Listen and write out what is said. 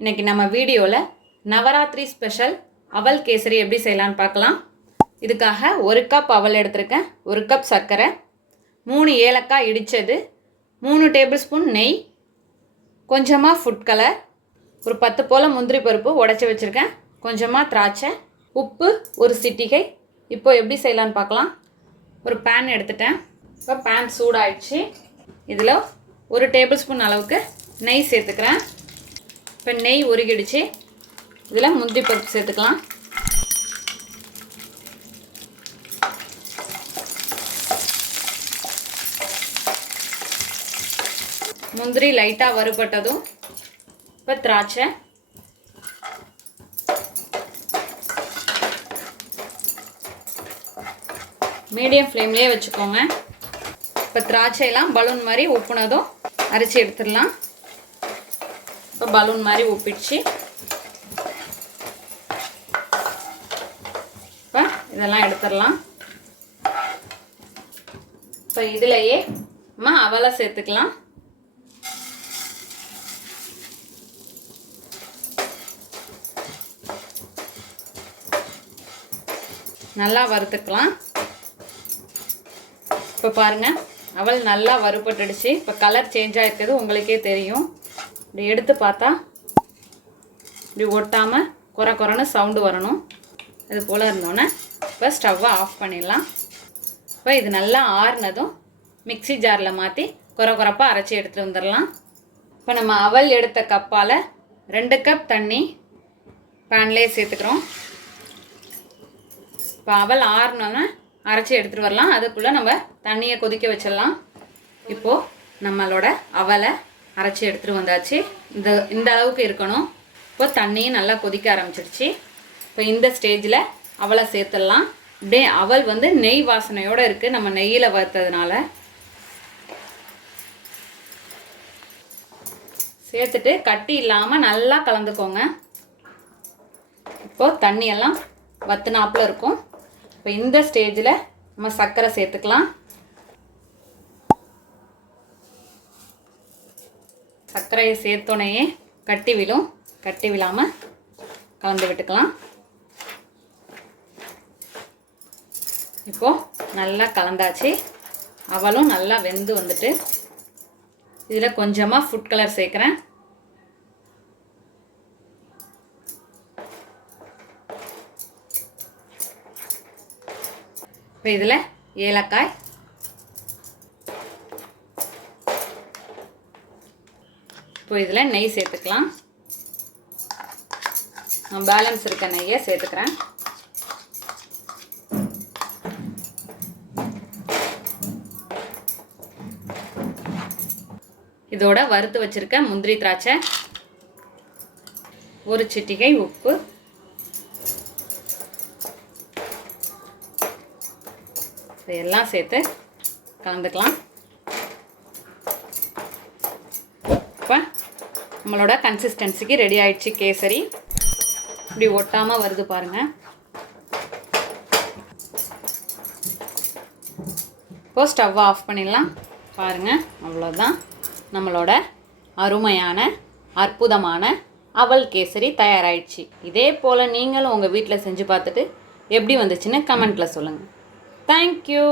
இன்றைக்கி நம்ம வீடியோவில் நவராத்திரி ஸ்பெஷல் அவல் கேசரி எப்படி செய்யலான்னு பார்க்கலாம். இதுக்காக 1 கப் அவல் எடுத்திருக்கேன், 1 கப் சர்க்கரை, 3 ஏலக்காய் இடித்தது, 3 டேபிள் ஸ்பூன் நெய், கொஞ்சமாக ஃபுட் கலர், ஒரு 10 போல் முந்திரி பருப்பு உடச்சி வச்சுருக்கேன், கொஞ்சமாக திராட்சை, உப்பு, ஒரு சிட்டிகை. இப்போ எப்படி செய்யலான்னு பார்க்கலாம். ஒரு பேன் எடுத்துட்டேன். இப்போ பேன் சூடாயிடுச்சு. இதில் 1 டேபிள் ஸ்பூன் அளவுக்கு நெய் சேர்த்துக்கிறேன். இப்போ நெய் உருகிடுச்சு. இதில் முந்திரி பருப்பு சேர்த்துக்கலாம். முந்திரி லைட்டாக வறுபட்டதும் இப்போ திராட்சை, மீடியம் ஃப்ளேம்லேயே வச்சுக்கோங்க. இப்போ திராட்சையெல்லாம் பலூன் மாதிரி உப்புனதும் அரைச்சி எடுத்துடலாம். இப்போ பலூன் மாதிரி உப்பிடுச்சு. இப்போ இதெல்லாம் எடுத்துடலாம். இப்போ இதிலையே நம்ம அவலை சேர்த்துக்கலாம். நல்லா வறுத்துக்கலாம். இப்போ பாருங்கள், அவல் நல்லா வறுபட்டுடுச்சு. இப்போ கலர் சேஞ்ச் ஆகிருக்கிறது உங்களுக்கே தெரியும். இப்படி எடுத்து பார்த்தா இப்படி ஒட்டாமல் குறை குறைன்னு சவுண்டு வரணும். இது போல் இருந்தோன்னே இப்போ ஸ்டவ்வை ஆஃப் பண்ணிடலாம். இப்போ இது நல்லா ஆறுனதும் மிக்சி ஜாரில் மாற்றி குறை குறைப்பாக அரைச்சி எடுத்துகிட்டு வந்துடலாம். இப்போ நம்ம அவல் எடுத்த கப்பால் 2 கப் தண்ணி பேன்லேயே சேர்த்துக்கிறோம். இப்போ அவல் ஆறுனோன்னே அரைச்சி எடுத்துகிட்டு வரலாம். அதுக்குள்ளே நம்ம தண்ணியை கொதிக்க வச்சிடலாம். இப்போது நம்மளோட அவலை அரைச்சி எடுத்துகிட்டு வந்தாச்சு. இந்த அளவுக்கு இருக்கணும். இப்போ தண்ணியும் நல்லா கொதிக்க ஆரம்பிச்சிடுச்சு. இப்போ இந்த ஸ்டேஜில் அவலை சேர்த்துடலாம். அப்படியே அவல் வந்து நெய் வாசனையோடு இருக்குது, நம்ம நெய்யில் வறுத்ததுனால. சேர்த்துட்டு கட்டி இல்லாமல் நல்லா கலந்துக்கோங்க. இப்போது தண்ணியெல்லாம் வத்துனாப்பில் இருக்கும். இப்போ இந்த ஸ்டேஜில் நம்ம சர்க்கரை சேர்த்துக்கலாம். சர்க்கரையை சேர்த்தோனையே கட்டி விழும், கட்டி விழாமல் கலந்து விட்டுக்கலாம். இப்போது நல்லா கலந்தாச்சு. அவலும் நல்லா வெந்து வந்துட்டு இதில் கொஞ்சமாக ஃபுட் கலர் சேர்க்குறேன். இப்போ இதில் ஏலக்காய், இப்போ இதில் நெய் சேர்த்துக்கலாம். நான் பேலன்ஸ் இருக்க நெய்யை சேர்த்துக்கிறேன். இதோட வறுத்து வச்சிருக்க முந்திரி திராட்சை, ஒரு சிட்டிகை உப்பு, இதெல்லாம் சேர்த்து கலந்துக்கலாம். இப்போ நம்மளோட கன்சிஸ்டன்சிக்கு ரெடி ஆயிடுச்சு கேசரி. இப்படி ஒட்டாமல் வருது பாருங்கள். இப்போது ஸ்டவ் ஆஃப் பண்ணிடலாம். பாருங்கள், அவ்வளோதான். நம்மளோட அருமையான அற்புதமான அவல் கேசரி தயாராகிடுச்சு. இதே போல் நீங்களும் உங்கள் வீட்டில் செஞ்சு பார்த்துட்டு எப்படி வந்துச்சுன்னு கமெண்ட்டில் சொல்லுங்கள். தேங்க்யூ.